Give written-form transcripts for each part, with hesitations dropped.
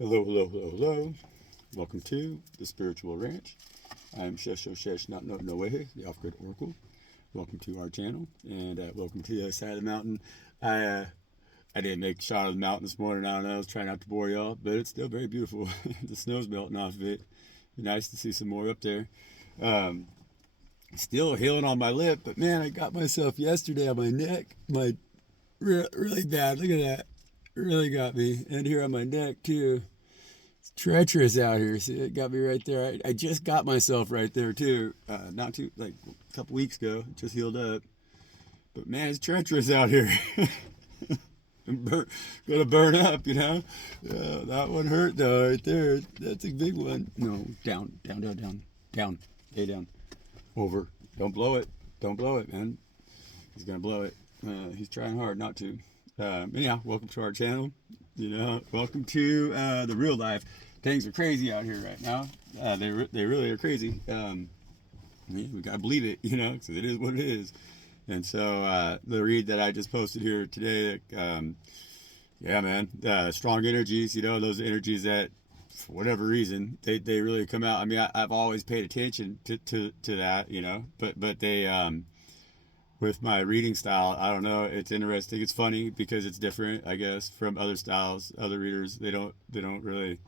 Hello, hello, hello, hello. Welcome to the Spiritual Ranch. I'm Shesh Not No No Way, the Off-Grid Oracle. Welcome to our channel, and welcome to the other side of the mountain. I didn't make a shot of the mountain this morning. I don't know. I was trying not to bore y'all, but it's still very beautiful. The snow's melting off of it. Be nice to see some more up there. Um, Still healing on my lip, but man, I got myself yesterday on my neck. Really bad. Look at that. Really got me. And here on my neck too. It's treacherous out here. See, it got me right there. I just got myself right there too. Not too like a couple weeks ago. Just healed up. But man, it's treacherous out here. Gonna burn up, you know. That one hurt though, right there. That's a big one. No, down, down, down, down, down. Stay down. Over. Don't blow it. Don't blow it, man. He's gonna blow it. He's trying hard not to. Anyhow, welcome to our channel. You know, welcome to the real life. Things are crazy out here right now. They really are crazy. We gotta believe it, you know, because it is what it is. And so the read that I just posted here today, yeah, man, strong energies. You know, those energies that, for whatever reason, they really come out. I mean, I've always paid attention to that, you know, but they with my reading style, I don't know, it's interesting. It's funny because it's different, I guess, from other styles. Other readers, they don't really,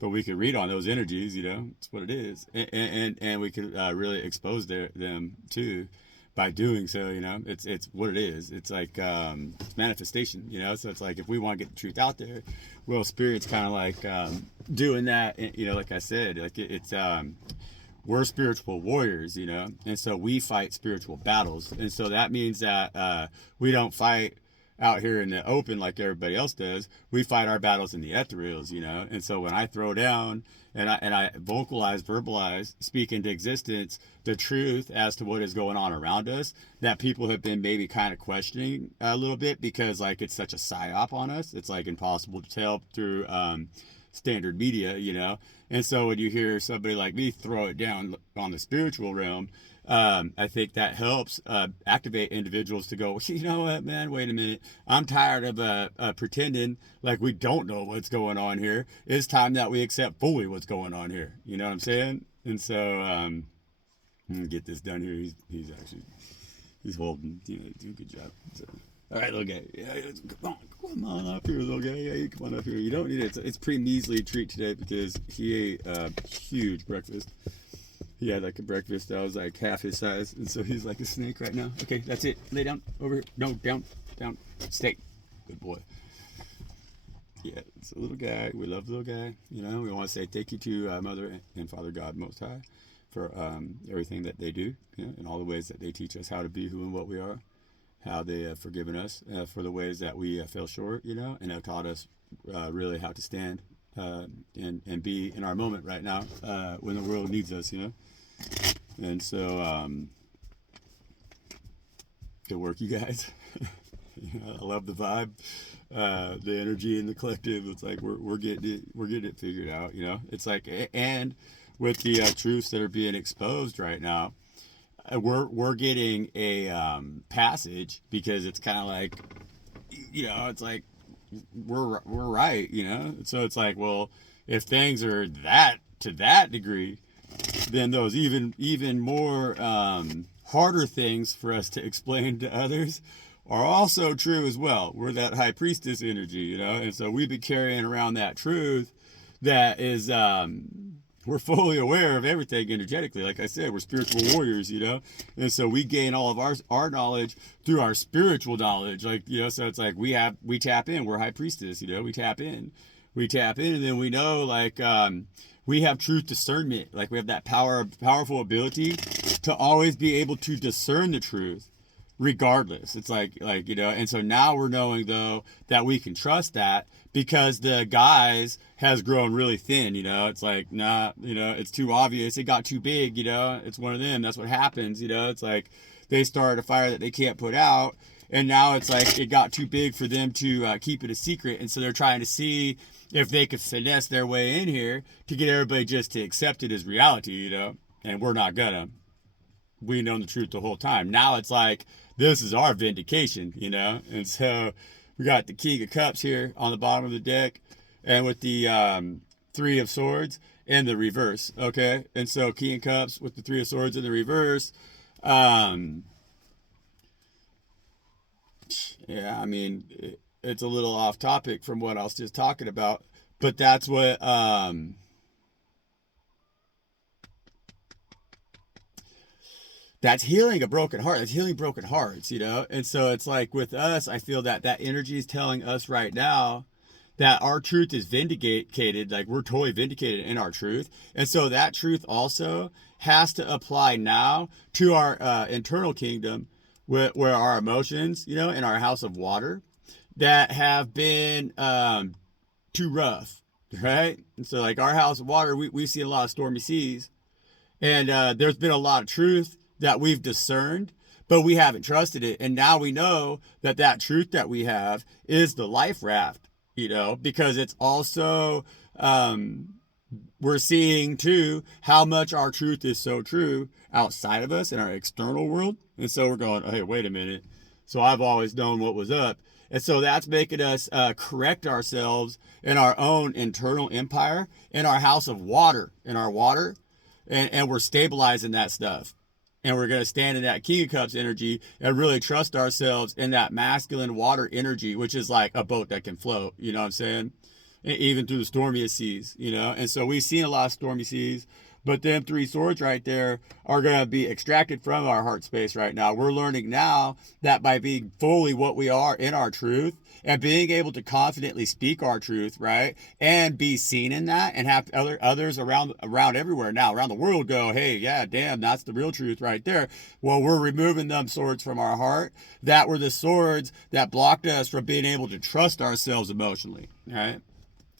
but we can read on those energies, you know. It's what it is, and we can really expose them too by doing so, you know. It's what it is. It's like it's manifestation, you know. So it's like if we want to get the truth out there, well, spirit's kind of like doing that, you know. Like I said, like it's we're spiritual warriors, you know, and so we fight spiritual battles, and so that means that we don't fight out here in the open like everybody else does. We fight our battles in the ethereals, you know. And so when I throw down and I verbalize, speak into existence the truth as to what is going on around us, that people have been maybe kind of questioning a little bit because like it's such a psyop on us. It's like impossible to tell through standard media, you know. And so when you hear somebody like me throw it down on the spiritual realm, I think that helps activate individuals to go, you know what, man, wait a minute. I'm tired of pretending like we don't know what's going on here. It's time that we accept fully what's going on here. You know what I'm saying? And so I'm gonna get this done here. He's holding, you know, doing a good job. So. All right, little guy. Yeah, come on up here, little guy. Yeah, you come on up here. You don't need it. It's pre-measly treat today because he ate a huge breakfast. He had like a breakfast that was like half his size, and so he's like a snake right now. Okay, that's it. Lay down. Over here. No, down. Stay. Good boy. Yeah, it's a little guy. We love the little guy. You know, we want to say thank you to Mother and Father God Most High for everything that they do, you know, and all the ways that they teach us how to be who and what we are. How they have forgiven us for the ways that we fell short, you know, and have taught us really how to stand and be in our moment right now when the world needs us, you know. And so, good work, you guys. You know, I love the vibe, the energy in the collective. It's like we're getting it figured out, you know. It's like, and with the truths that are being exposed right now. We're getting a passage because it's kind of like, you know, it's like we're right, you know. So it's like, well, if things are to that degree, then those even more harder things for us to explain to others are also true as well. We're that high priestess energy, you know, and so we've been carrying around that truth that is we're fully aware of everything energetically. Like I said, we're spiritual warriors, you know? And so we gain all of our knowledge through our spiritual knowledge. Like, you know, so it's like we tap in. We're high priestess, you know? We tap in, and then we know, like, we have truth discernment. Like, we have that powerful ability to always be able to discern the truth regardless. It's like, you know, and so now we're knowing, though, that we can trust that because the guise has grown really thin, you know. It's like, nah, you know, it's too obvious. It got too big, you know. It's one of them. That's what happens, you know. It's like they started a fire that they can't put out, and now it's like it got too big for them to keep it a secret, and so they're trying to see if they could finesse their way in here to get everybody just to accept it as reality, you know. And we're not gonna. We know the truth the whole time. Now it's like this is our vindication, you know. And so we got the King of Cups here on the bottom of the deck. and with the Three of Swords in the reverse. Okay, and so King of Cups with the Three of Swords in the reverse. Um, yeah, I mean, it's a little off topic from what I was just talking about, but that's what that's healing a broken heart. That's healing broken hearts, you know? And so it's like with us, I feel that that energy is telling us right now that our truth is vindicated. Like we're totally vindicated in our truth. And so that truth also has to apply now to our internal kingdom where our emotions, you know, in our house of water that have been too rough, right? And so like our house of water, we see a lot of stormy seas, and there's been a lot of truth that we've discerned, but we haven't trusted it. And now we know that that truth that we have is the life raft, you know, because it's also, we're seeing too how much our truth is so true outside of us in our external world. And so we're going, hey, wait a minute. So I've always known what was up. And so that's making us correct ourselves in our own internal empire, in our house of water, in our water, and we're stabilizing that stuff. And we're going to stand in that King of Cups energy and really trust ourselves in that masculine water energy, which is like a boat that can float. You know what I'm saying? Even through the stormiest seas, you know? And so we've seen a lot of stormy seas, but them three swords right there are going to be extracted from our heart space right now. We're learning now that by being fully what we are in our truth and being able to confidently speak our truth, right, and be seen in that, and have others around everywhere now around the world go, hey, yeah, damn, that's the real truth right there. Well, we're removing them swords from our heart that were the swords that blocked us from being able to trust ourselves emotionally, right?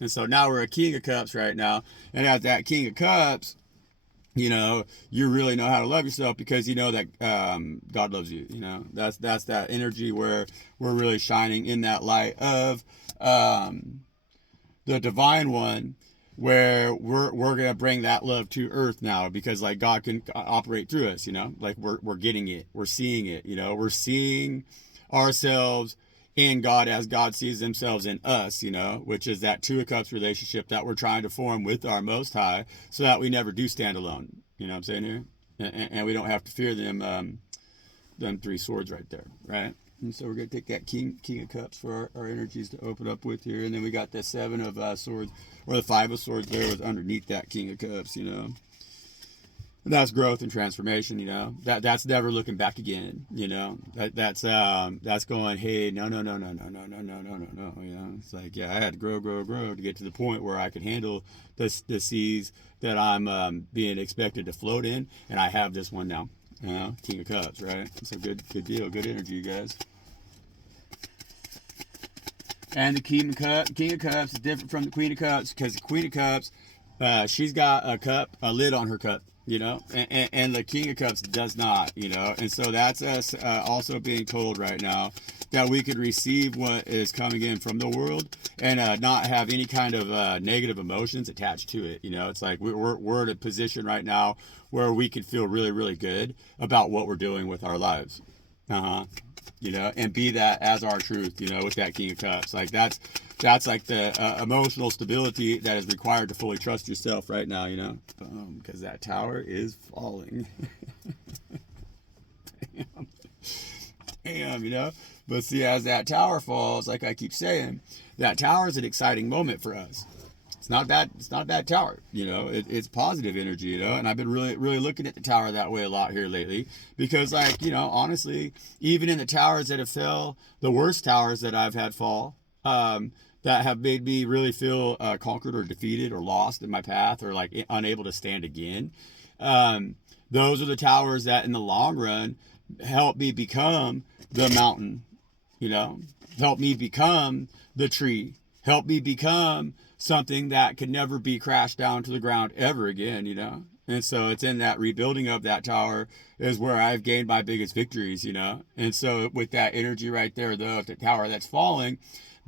And so now we're a King of Cups right now, and as that King of Cups, you know, you really know how to love yourself because you know that God loves you. You know, that's that energy where we're really shining in that light of the divine one, where we're gonna bring that love to earth now because like God can operate through us. You know, like we're getting it, we're seeing it. You know, we're seeing ourselves in God as God sees themselves in us, you know, which is that Two of Cups relationship that we're trying to form with our Most High so that we never do stand alone. You know what I'm saying here? And we don't have to fear them three swords right there, right? And so we're going to take that King of Cups for our energies to open up with here. And then we got the Seven of Swords, or the Five of Swords there was underneath that King of Cups, you know. And that's growth and transformation, you know. That's never looking back again, you know. That's going, hey, no, you know. It's like, yeah, I had to grow to get to the point where I could handle the seas that I'm being expected to float in, and I have this one now, you know, King of Cups, right? It's a good deal, good energy, you guys. And the King of Cups is different from the Queen of Cups because the Queen of Cups, she's got a lid on her cup, you know, and the King of Cups does not, you know. And so that's us also being told right now that we could receive what is coming in from the world and not have any kind of negative emotions attached to it. You know, it's like we're in a position right now where we can feel really, really good about what we're doing with our lives. You know, and be that as our truth, you know, with that King of Cups. Like that's like the emotional stability that is required to fully trust yourself right now, you know, because that tower is falling. Damn, you know. But see, as that tower falls, like I keep saying, that tower is an exciting moment for us. It's not that tower, you know. It's positive energy, you know. And I've been really looking at the tower that way a lot here lately because, like, you know, honestly, even in the towers that have fell, the worst towers that I've had fall, that have made me really feel conquered or defeated or lost in my path or like unable to stand again. Those are the towers that, in the long run, help me become the mountain, you know, help me become the tree, help me become something that could never be crashed down to the ground ever again, you know. And so it's in that rebuilding of that tower is where I've gained my biggest victories, you know. And so with that energy right there, though, the tower that's falling,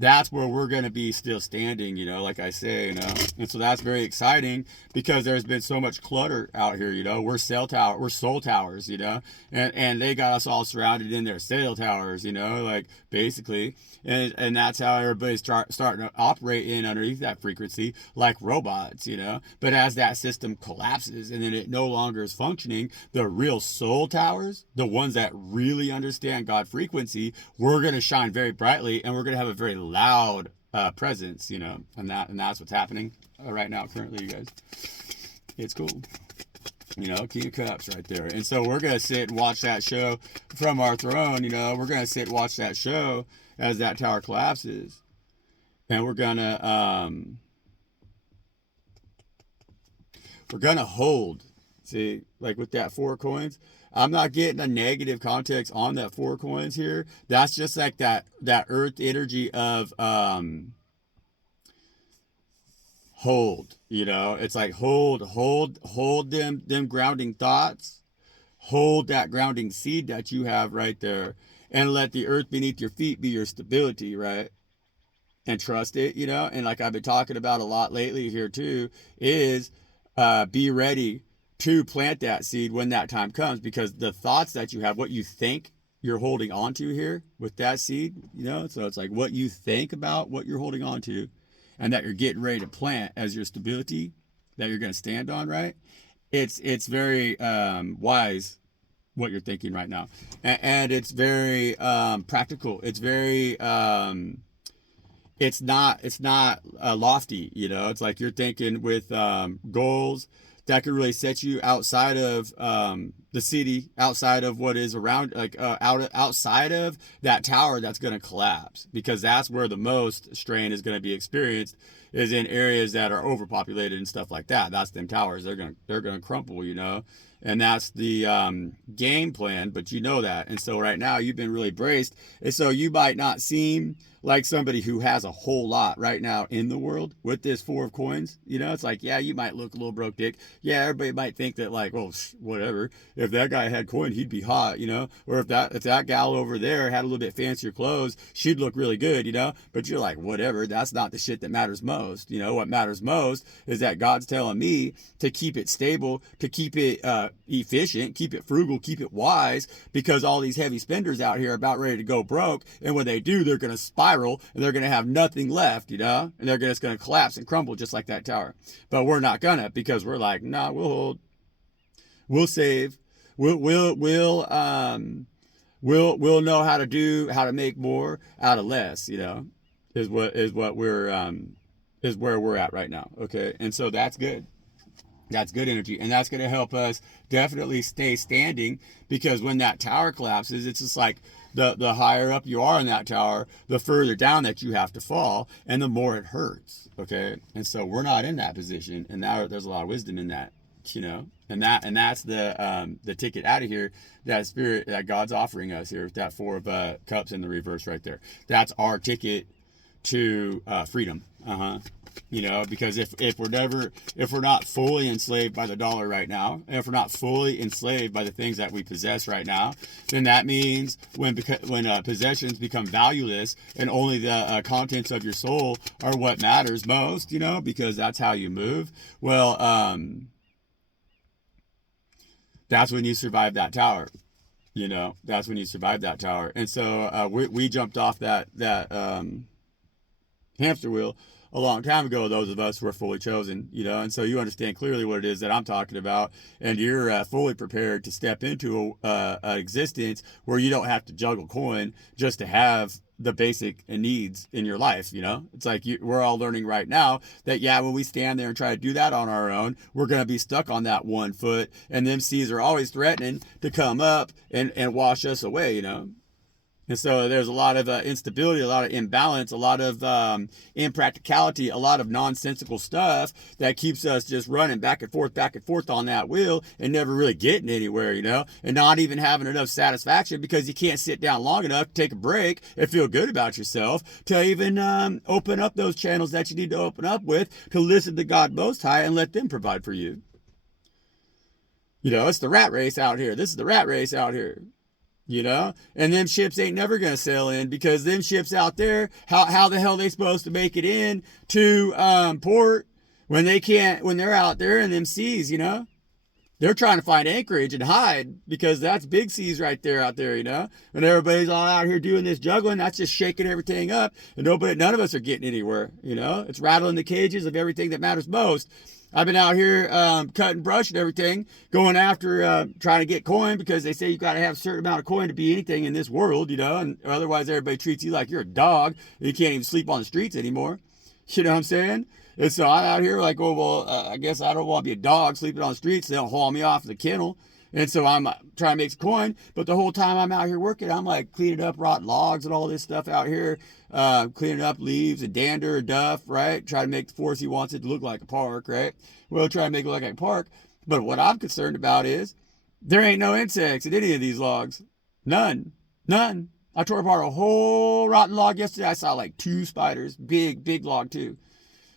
that's where we're going to be still standing, you know, like I say, you know. And so that's very exciting because there's been so much clutter out here, you know. We're soul towers, you know, and they got us all surrounded in their cell towers, you know, like basically. And that's how everybody's starting to operate in underneath that frequency like robots, you know. But as that system collapses and then it no longer is functioning, the real soul towers, the ones that really understand God frequency, we're going to shine very brightly, and we're going to have a very loud presence, you know. And that's what's happening right now currently, you guys. It's cool. You know, King of Cups right there. And so we're going to sit and watch that show from our throne, you know. We're going to sit and watch that show as that tower collapses. And we're going to hold. See, like with that 4 coins, I'm not getting a negative context on that 4 coins here. That's just like that earth energy of hold, you know. It's like hold them grounding thoughts, hold that grounding seed that you have right there, and let the earth beneath your feet be your stability, right? And trust it, you know. And like I've been talking about a lot lately here too, is be ready to plant that seed when that time comes, because the thoughts that you have, what you think you're holding on to here with that seed, you know. So it's like what you think about what you're holding on to and that you're getting ready to plant as your stability that you're going to stand on, right? It's very wise what you're thinking right now, and it's very practical. It's very it's not lofty, you know. It's like you're thinking with goals that could really set you outside of the city, outside of what is around, like outside of that tower that's going to collapse, because that's where the most strain is going to be experienced, is in areas that are overpopulated and stuff like that. That's them towers. They're gonna crumple, you know. And that's the game plan, but you know that. And so right now you've been really braced, and so you might not seem like somebody who has a whole lot right now in the world with this 4 of coins. You know, it's like, yeah, you might look a little broke dick. Yeah, everybody might think that like, oh, whatever. If that guy had coin, he'd be hot, you know. Or if that gal over there had a little bit fancier clothes, she'd look really good, you know. But you're like, whatever. That's not the shit that matters most. You know, what matters most is that God's telling me to keep it stable, to keep it efficient, keep it frugal, keep it wise, because all these heavy spenders out here are about ready to go broke, and when they do, they're going to spiral, and they're going to have nothing left, you know, and they're just going to collapse and crumble just like that tower. But we're not gonna, because we're like, nah, we'll hold, we'll save, we'll know how to make more out of less, you know, is what we're is where we're at right now. Okay, and so that's good. That's good energy, and that's going to help us definitely stay standing, because when that tower collapses, it's just like the higher up you are in that tower, the further down that you have to fall, and the more it hurts. Okay, and so we're not in that position, and now there's a lot of wisdom in that, you know, and that's the ticket out of here, that spirit that God's offering us here, that 4 of cups in the reverse right there. That's our ticket to freedom. You know, because if we're not fully enslaved by the dollar right now, and if we're not fully enslaved by the things that we possess right now, then that means when possessions become valueless and only the contents of your soul are what matters most, you know, because that's how you move. Well, that's when you survive that tower. You know, that's when you survive that tower. And so we jumped off that hamster wheel a long time ago, those of us who are fully chosen, you know. And so you understand clearly what it is that I'm talking about, and you're fully prepared to step into an existence where you don't have to juggle coin just to have the basic needs in your life, you know. It's like we're all learning right now that, yeah, when we stand there and try to do that on our own, we're going to be stuck on that 1 foot, and them seas are always threatening to come up and wash us away, you know. And so there's a lot of instability, a lot of imbalance, a lot of impracticality, a lot of nonsensical stuff that keeps us just running back and forth on that wheel and never really getting anywhere, you know, and not even having enough satisfaction, because you can't sit down long enough to take a break and feel good about yourself to even open up those channels that you need to open up with, to listen to God Most High and let them provide for you. You know, it's the rat race out here. This is the rat race out here. you know? And them ships ain't never going to sail in, because them ships out there, how the hell they supposed to make it in to port when they can't, when they're out there in them seas, you know? They're trying to find anchorage and hide, because that's big seas right there out there, you know? And everybody's all out here doing this juggling, that's just shaking everything up, and none of us are getting anywhere, you know? It's rattling the cages of everything that matters most. I've been out here cutting brush and everything, going after trying to get coin, because they say you got to have a certain amount of coin to be anything in this world, you know, and otherwise everybody treats you like you're a dog and you can't even sleep on the streets anymore. You know what I'm saying? And so I'm out here like, oh, well, I guess I don't want to be a dog sleeping on the streets. They'll haul me off the kennel. And so I'm trying to make some coin. But the whole time I'm out here working, I'm like cleaning up rotten logs and all this stuff out here, cleaning up leaves and dander and duff, right? Try to make the forest he wants it to look like a park, right? Well, try to make it look like a park. But what I'm concerned about is there ain't no insects in any of these logs. None. None. I tore apart a whole rotten log yesterday. I saw like 2 spiders. Big log too.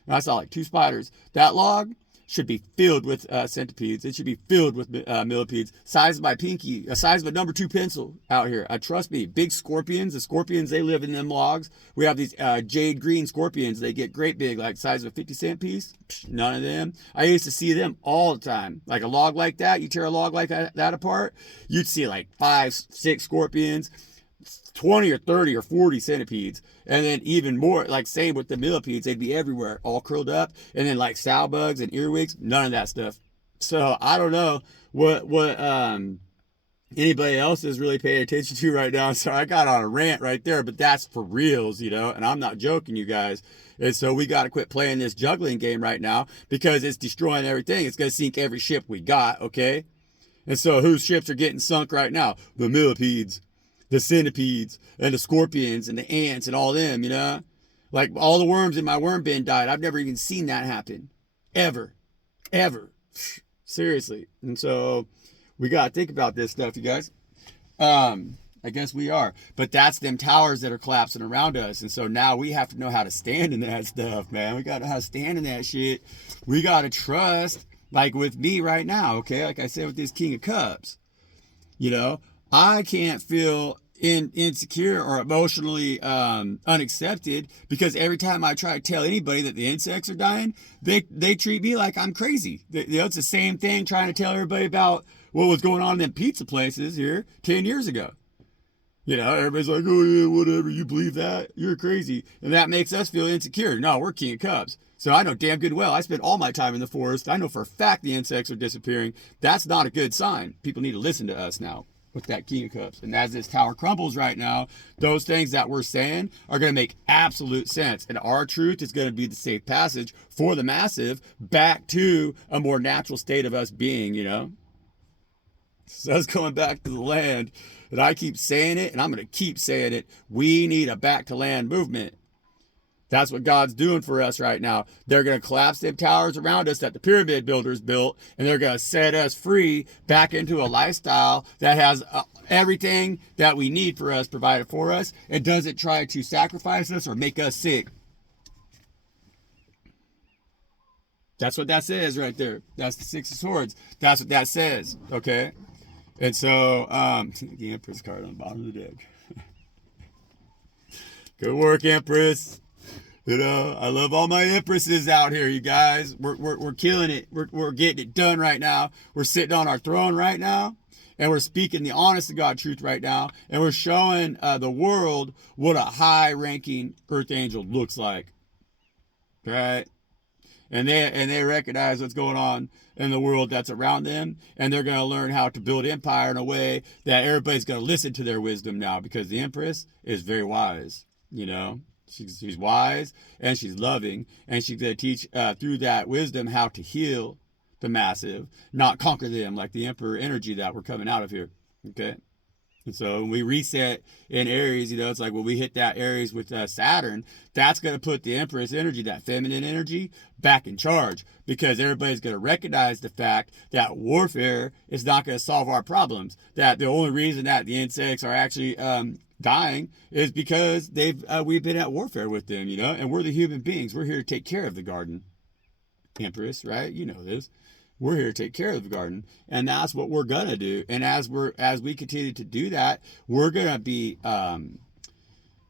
And I saw like 2 spiders. That log should be filled with centipedes. It should be filled with millipedes. Size of my pinky, a size of a number 2 pencil out here. Trust me, big scorpions. The scorpions, they live in them logs. We have these jade green scorpions. They get great big, like size of a 50-cent piece. None of them. I used to see them all the time. Like a log like that, you tear a log like that apart, you'd see like 5, 6 scorpions, 20 or 30 or 40 centipedes, and then even more, like same with the millipedes, they'd be everywhere, all curled up, and then like sow bugs and earwigs, none of that stuff. So I don't know what anybody else is really paying attention to right now. So I got on a rant right there, but that's for reals, you know, and I'm not joking, you guys. And so we got to quit playing this juggling game right now, because it's destroying everything. It's going to sink every ship we got, okay? And so whose ships are getting sunk right now? The millipedes, the centipedes, and the scorpions, and the ants, and all them, you know? Like all the worms in my worm bin died. I've never even seen that happen. Ever. Seriously. And so we got to think about this stuff, you guys. I guess we are. But that's them towers that are collapsing around us. And so now we have to know how to stand in that stuff, man. We got to know how to stand in that shit. We got to trust, like with me right now, okay? Like I said with this King of Cups. You know, I can't feel insecure or emotionally unaccepted, because every time I try to tell anybody that the insects are dying, they treat me like I'm crazy. You know, it's the same thing trying to tell everybody about what was going on in them pizza places here 10 years ago. You know, everybody's like, oh yeah, whatever, you believe that? You're crazy. And that makes us feel insecure. No, we're King of Cups. So I know damn good well, I spend all my time in the forest. I know for a fact the insects are disappearing. That's not a good sign. People need to listen to us now with that King of Cups. And as this tower crumbles right now, those things that we're saying are going to make absolute sense. And our truth is going to be the safe passage for the massive back to a more natural state of us being, you know? So us going back to the land. And I keep saying it, and I'm going to keep saying it. We need a back to land movement. That's what God's doing for us right now. They're going to collapse them towers around us that the pyramid builders built, and they're going to set us free back into a lifestyle that has everything that we need for us provided for us. It doesn't try to sacrifice us or make us sick. That's what that says right there. That's the 6 of Swords. That's what that says, okay? And so, the Empress card on the bottom of the deck. Good work, Empress. You know, I love all my empresses out here, you guys. We're killing it. We're getting it done right now. We're sitting on our throne right now, and we're speaking the honest to God truth right now, and we're showing the world what a high-ranking Earth Angel looks like, right? And they recognize what's going on in the world that's around them, and they're going to learn how to build empire in a way that everybody's going to listen to their wisdom now, because the Empress is very wise, you know. She's wise, and she's loving, and she's going to teach through that wisdom how to heal the massive, not conquer them like the Emperor energy that we're coming out of here, okay? And so when we reset in Aries, you know, it's like when we hit that Aries with Saturn, that's going to put the Empress energy, that feminine energy, back in charge, because everybody's going to recognize the fact that warfare is not going to solve our problems, that the only reason that the insects are actually dying is because we've been at warfare with them, you know, and we're the human beings. We're here to take care of the garden, Empress, right? You know this. We're here to take care of the garden, and that's what we're gonna do. And as we continue to do that, we're gonna be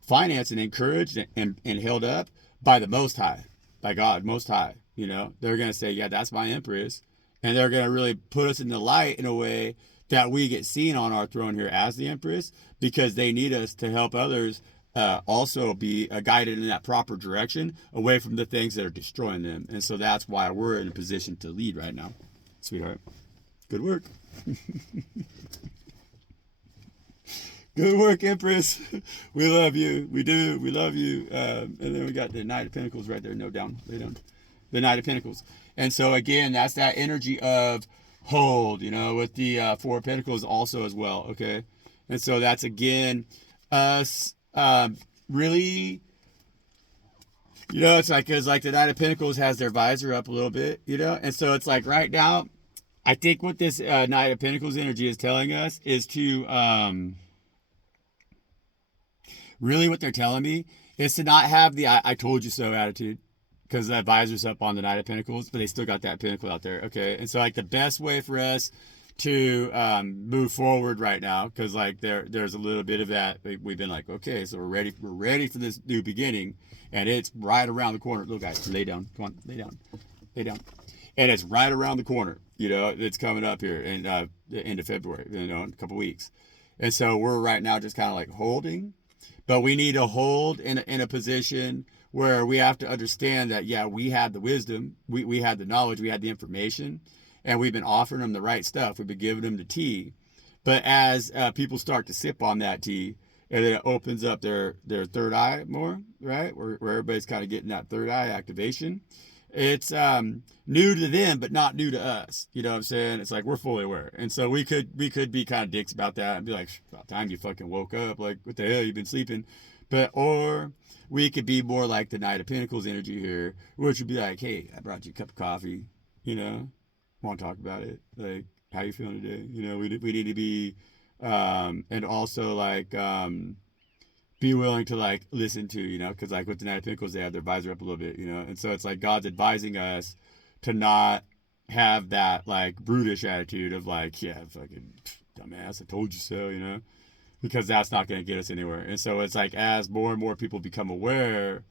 financed and encouraged and held up by the Most High, by God Most High. You know, they're gonna say, yeah, that's my empress, and they're gonna really put us in the light in a way that we get seen on our throne here as the empress, because they need us to help others also be guided in that proper direction away from the things that are destroying them. And so that's why we're in a position to lead right now, sweetheart. Good work. Good work, Empress. We love you. We do. We love you. And then we got the Knight of Pentacles right there. No, down. Lay down. The Knight of Pentacles. And so, again, that's that energy of hold, you know, with the Four of Pentacles also as well, okay? And so that's, again, us really, you know, it's like, because like the Knight of Pentacles has their visor up a little bit, you know? And so it's like right now, I think what this Knight of Pentacles energy is telling us is to... really what they're telling me is to not have the I told you so attitude, because that visor's up on the Knight of Pentacles, but they still got that pentacle out there, okay? And so like the best way for us to move forward right now, because like there's a little bit of that, we've been like, okay, so we're ready for this new beginning, and it's right around the corner. Look, guys, lay down, come on, lay down, and it's right around the corner, you know. It's coming up here in the end of February, you know, in a couple weeks. And so we're right now just kind of like holding. But we need to hold in a position where we have to understand that, yeah, we had the wisdom, we had the knowledge, we had the information, and we've been offering them the right stuff. We've been giving them the tea. But as people start to sip on that tea, and it opens up their third eye more, right? Where everybody's kind of getting that third eye activation. It's new to them, but not new to us. You know what I'm saying? It's like we're fully aware. And so we could be kind of dicks about that and be like, about time you fucking woke up. Like, what the hell? You've been sleeping. Or we could be more like the Knight of Pentacles energy here, which would be like, hey, I brought you a cup of coffee. You know, want to talk about it? Like, how you feeling today? You know, we need to be, and also like, be willing to like listen to, you know, because like with the Knight of Pentacles, they have their visor up a little bit, you know, and so it's like God's advising us to not have that like brutish attitude of like, yeah, fucking dumbass, I told you so, you know, because that's not going to get us anywhere. And so it's like as more and more people become aware,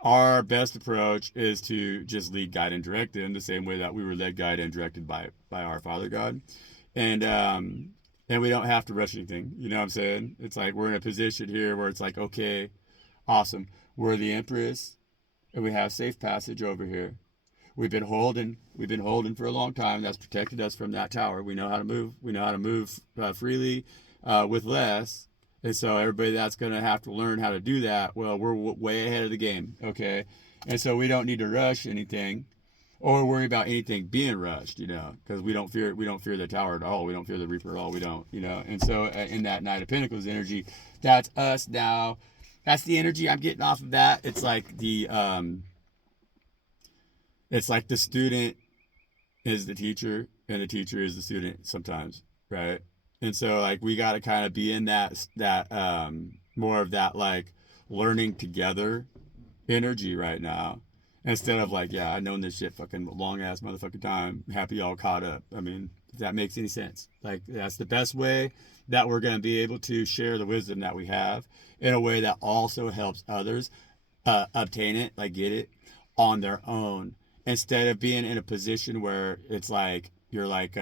our best approach is to just lead, guide, and direct them the same way that we were led, guided, and directed by our Father God, and we don't have to rush anything. You know what I'm saying? It's like we're in a position here where it's like, okay, awesome. We're the Empress, and we have safe passage over here. We've been holding for a long time. That's protected us from that tower. We know how to move. We know how to move freely with less. And so everybody that's going to have to learn how to do that, well, we're way ahead of the game, okay? And so we don't need to rush anything or worry about anything being rushed, you know, because we don't fear the tower at all. We don't fear the Reaper at all. We don't, you know. And so in that Knight of Pentacles energy, that's us now. That's the energy I'm getting off of that. It's like the student is the teacher and the teacher is the student sometimes, right? And so like we got to kind of be in that more of that like learning together energy right now. Instead of like, yeah, I've known this shit fucking long ass motherfucking time. Happy y'all caught up. I mean, if that makes any sense. Like, that's the best way that we're going to be able to share the wisdom that we have in a way that also helps others obtain it, like get it on their own. Instead of being in a position where it's like, you're like,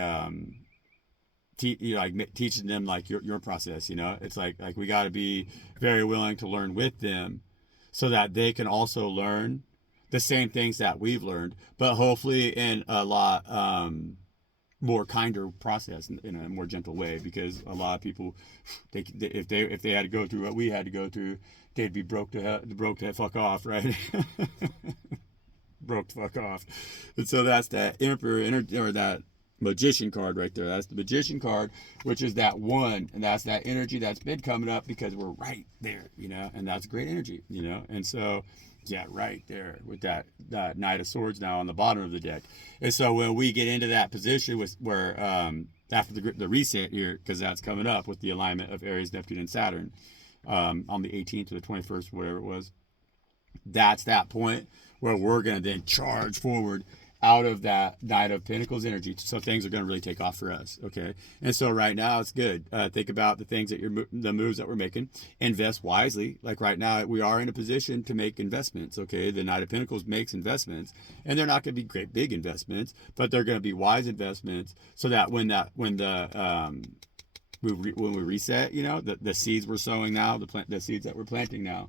you're like teaching them like your process, you know? It's like we got to be very willing to learn with them so that they can also learn the same things that we've learned, but hopefully in a lot more kinder process, in a more gentle way, because a lot of people, if they had to go through what we had to go through, they'd be broke to fuck off, right? Broke the fuck off. And so that's that Emperor or that Magician card right there. That's the Magician card, which is that one, and that's that energy that's been coming up because we're right there, you know, and that's great energy, you know. And so yeah, right there with that Knight of Swords now on the bottom of the deck. And so when we get into that position where after the reset here, because that's coming up with the alignment of Aries, Neptune, and Saturn on the 18th or the 21st, whatever it was, that's that point where we're going to then charge forward out of that Knight of Pentacles energy. So things are going to really take off for us. Okay. And so right now it's good. Think about the things that the moves that we're making. Invest wisely. Like right now, we are in a position to make investments. Okay. The Knight of Pentacles makes investments, and they're not going to be great big investments, but they're going to be wise investments, so that when we reset, you know, the seeds we're sowing now, the seeds that we're planting now,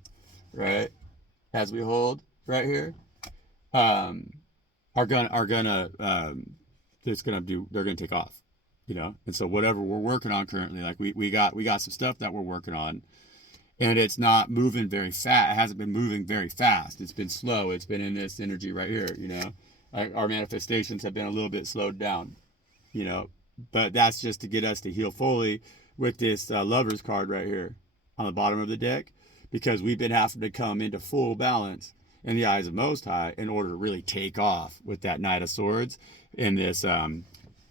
right, as we hold right here, are gonna they're gonna take off, you know. And so whatever we're working on currently, like we got some stuff that we're working on, and it's not moving very fast. It hasn't been moving very fast. It's been slow. It's been in this energy right here, you know. Our manifestations have been a little bit slowed down, you know. But that's just to get us to heal fully with this Lover's card right here on the bottom of the deck, because we've been having to come into full balance in the eyes of Most High in order to really take off with that Knight of Swords in this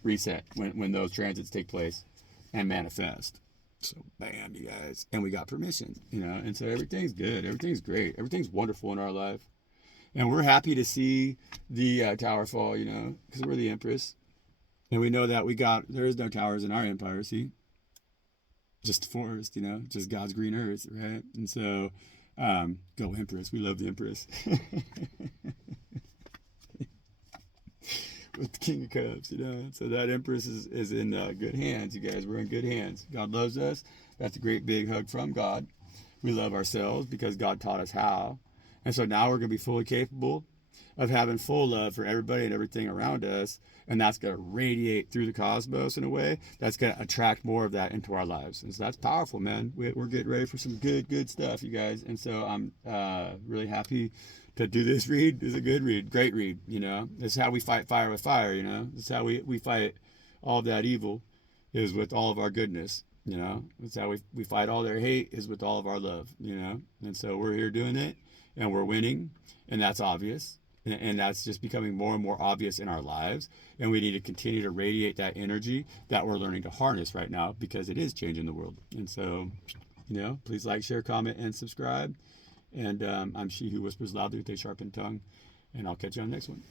reset when those transits take place and manifest. So bam, you guys. And we got permission, you know. And so everything's good. Everything's great. Everything's wonderful in our life. And we're happy to see the tower fall, you know, because we're the Empress. And we know that there is no towers in our empire, see? Just the forest, you know, just God's green earth, right? And so, go Empress. We love the Empress. With the King of Cups, you know. So that Empress is in good hands, you guys. We're in good hands. God loves us. That's a great big hug from God. We love ourselves because God taught us how. And so now we're going to be fully capable of having full love for everybody and everything around us. And that's going to radiate through the cosmos in a way that's going to attract more of that into our lives. And so that's powerful, man. We're getting ready for some good stuff, you guys. And so I'm really happy to do this read. It's a good read, great read, you know. This is how we fight fire with fire, you know. This is how we fight all of that evil, is with all of our goodness, you know. That's how we fight all their hate, is with all of our love, you know. And so we're here doing it, and we're winning, and that's obvious. And that's just becoming more and more obvious in our lives. And we need to continue to radiate that energy that we're learning to harness right now, because it is changing the world. And so, you know, please like, share, comment, and subscribe. And I'm she who whispers loudly with a sharpened tongue. And I'll catch you on the next one.